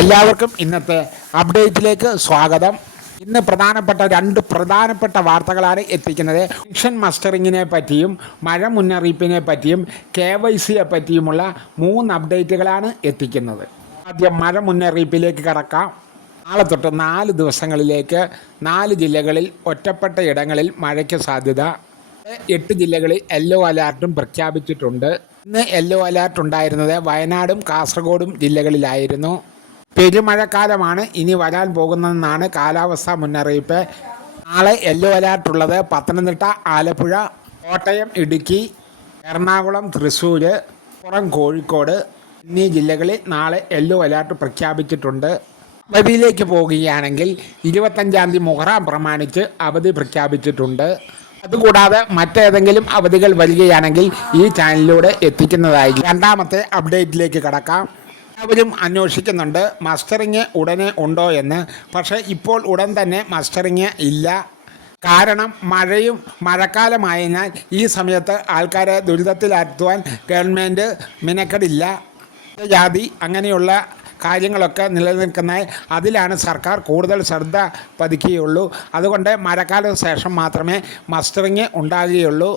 എല്ലാവർക്കും ഇന്നത്തെ അപ്ഡേറ്റിലേക്ക് സ്വാഗതം. ഇന്ന് രണ്ട് പ്രധാനപ്പെട്ട വാർത്തകളാണ് എത്തിക്കുന്നത്. പെൻഷൻ മസ്റ്ററിങ്ങിനെ പറ്റിയും മഴ മുന്നറിയിപ്പിനെ പറ്റിയും KYCയെ പറ്റിയുമുള്ള 3 അപ്ഡേറ്റുകളാണ് എത്തിക്കുന്നത്. ആദ്യം മഴ മുന്നറിയിപ്പിലേക്ക് കടക്കാം. നാളെ തൊട്ട് 4 ദിവസങ്ങളിലേക്ക് 4 ജില്ലകളിൽ ഒറ്റപ്പെട്ട ഇടങ്ങളിൽ മഴയ്ക്ക് സാധ്യത. 8 ജില്ലകളിൽ യെല്ലോ അലർട്ടും പ്രഖ്യാപിച്ചിട്ടുണ്ട്. ഇന്ന് യെല്ലോ അലർട്ട് ഉണ്ടായിരുന്നത് വയനാടും കാസർഗോഡും ജില്ലകളിലായിരുന്നു. പെരുമഴക്കാലമാണ് ഇനി വരാൻ പോകുന്നതെന്നാണ് കാലാവസ്ഥാ മുന്നറിയിപ്പ്. നാളെ യെല്ലോ അലർട്ടുള്ളത് പത്തനംതിട്ട, ആലപ്പുഴ, കോട്ടയം, ഇടുക്കി, എറണാകുളം, തൃശ്ശൂർ, മലപ്പുറം, കോഴിക്കോട് എന്നീ ജില്ലകളിൽ നാളെ യെല്ലോ അലർട്ട് പ്രഖ്യാപിച്ചിട്ടുണ്ട്. അവധിയിലേക്ക് പോകുകയാണെങ്കിൽ 25-ാം തീയതി മുഹറം പ്രമാണിച്ച് അവധി പ്രഖ്യാപിച്ചിട്ടുണ്ട്. അതുകൂടാതെ മറ്റേതെങ്കിലും അവധികൾ വരികയാണെങ്കിൽ ഈ ചാനലിലൂടെ എത്തിക്കുന്നതായിരിക്കും. രണ്ടാമത്തെ അപ്ഡേറ്റിലേക്ക് കടക്കാം. എല്ലാവരും അന്വേഷിക്കുന്നുണ്ട് മസ്റ്ററിങ് ഉടനെ ഉണ്ടോ എന്ന്. പക്ഷേ ഇപ്പോൾ ഉടൻ തന്നെ മസ്റ്ററിങ് ഇല്ല. കാരണം മഴക്കാലമായതിനാൽ ഈ സമയത്ത് ആൾക്കാരെ ദുരിതത്തിലാഴ്ത്തുവാൻ ഗവൺമെൻറ് മിനക്കെടില്ല. ജാതി അങ്ങനെയുള്ള കാര്യങ്ങളൊക്കെ നിലനിൽക്കുന്ന അതിലാണ് സർക്കാർ കൂടുതൽ ശ്രദ്ധ പതിക്കുകയുള്ളൂ. അതുകൊണ്ട് മഴക്കാലത്തിന് ശേഷം മാത്രമേ മസ്റ്ററിങ് ഉണ്ടാകുകയുള്ളൂ.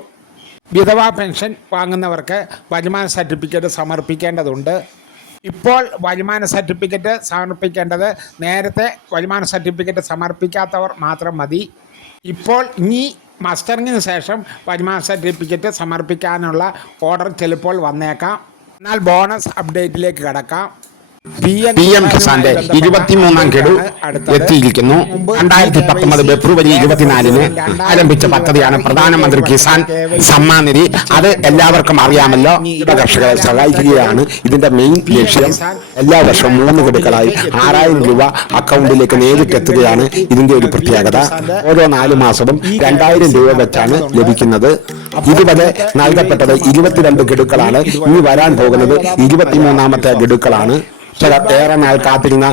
വിധവാ പെൻഷൻ വാങ്ങുന്നവർക്ക് വരുമാന സർട്ടിഫിക്കറ്റ് സമർപ്പിക്കേണ്ടതുണ്ട്. ഇപ്പോൾ വരുമാന സർട്ടിഫിക്കറ്റ് സമർപ്പിക്കേണ്ടത് നേരത്തെ വരുമാന സർട്ടിഫിക്കറ്റ് സമർപ്പിക്കാത്തവർ മാത്രം മതി. ഇപ്പോൾ ഇനി മസ്റ്ററിങ്ങിന് ശേഷം വരുമാന സർട്ടിഫിക്കറ്റ് സമർപ്പിക്കാനുള്ള ഓർഡർ ചിലപ്പോൾ വന്നേക്കാം. എന്നാൽ ബോണസ് അപ്ഡേറ്റിലേക്ക് കടക്കാം. PM കിസാന്റെ 23-ാം ഗഡു എത്തിയിരിക്കുന്നു. 2019 ഫെബ്രുവരി 24-ന് ആരംഭിച്ച പദ്ധതിയാണ് പ്രധാനമന്ത്രി കിസാൻ സമ്മാൻ നിധി. അത് എല്ലാവർക്കും അറിയാമല്ലോ. കർഷകരെ സഹായിക്കുകയാണ് ഇതിന്റെ മെയിൻ ലക്ഷ്യം. എല്ലാ വർഷവും 3 ഗഡുക്കളായി 6000 രൂപ അക്കൗണ്ടിലേക്ക് നേരിട്ടെത്തുകയാണ് ഇതിന്റെ ഒരു പ്രത്യേകത. ഓരോ 4 മാസവും 2000 രൂപ വെച്ചാണ് ലഭിക്കുന്നത്. ഇതുവരെ നൽകപ്പെട്ടത് 22 ഗഡുക്കളാണ്. ഇനി വരാൻ പോകുന്നത് 23-ാമത്തെ ഗഡുക്കളാണ്. ഏറെ നാൾ കാത്തിരുന്ന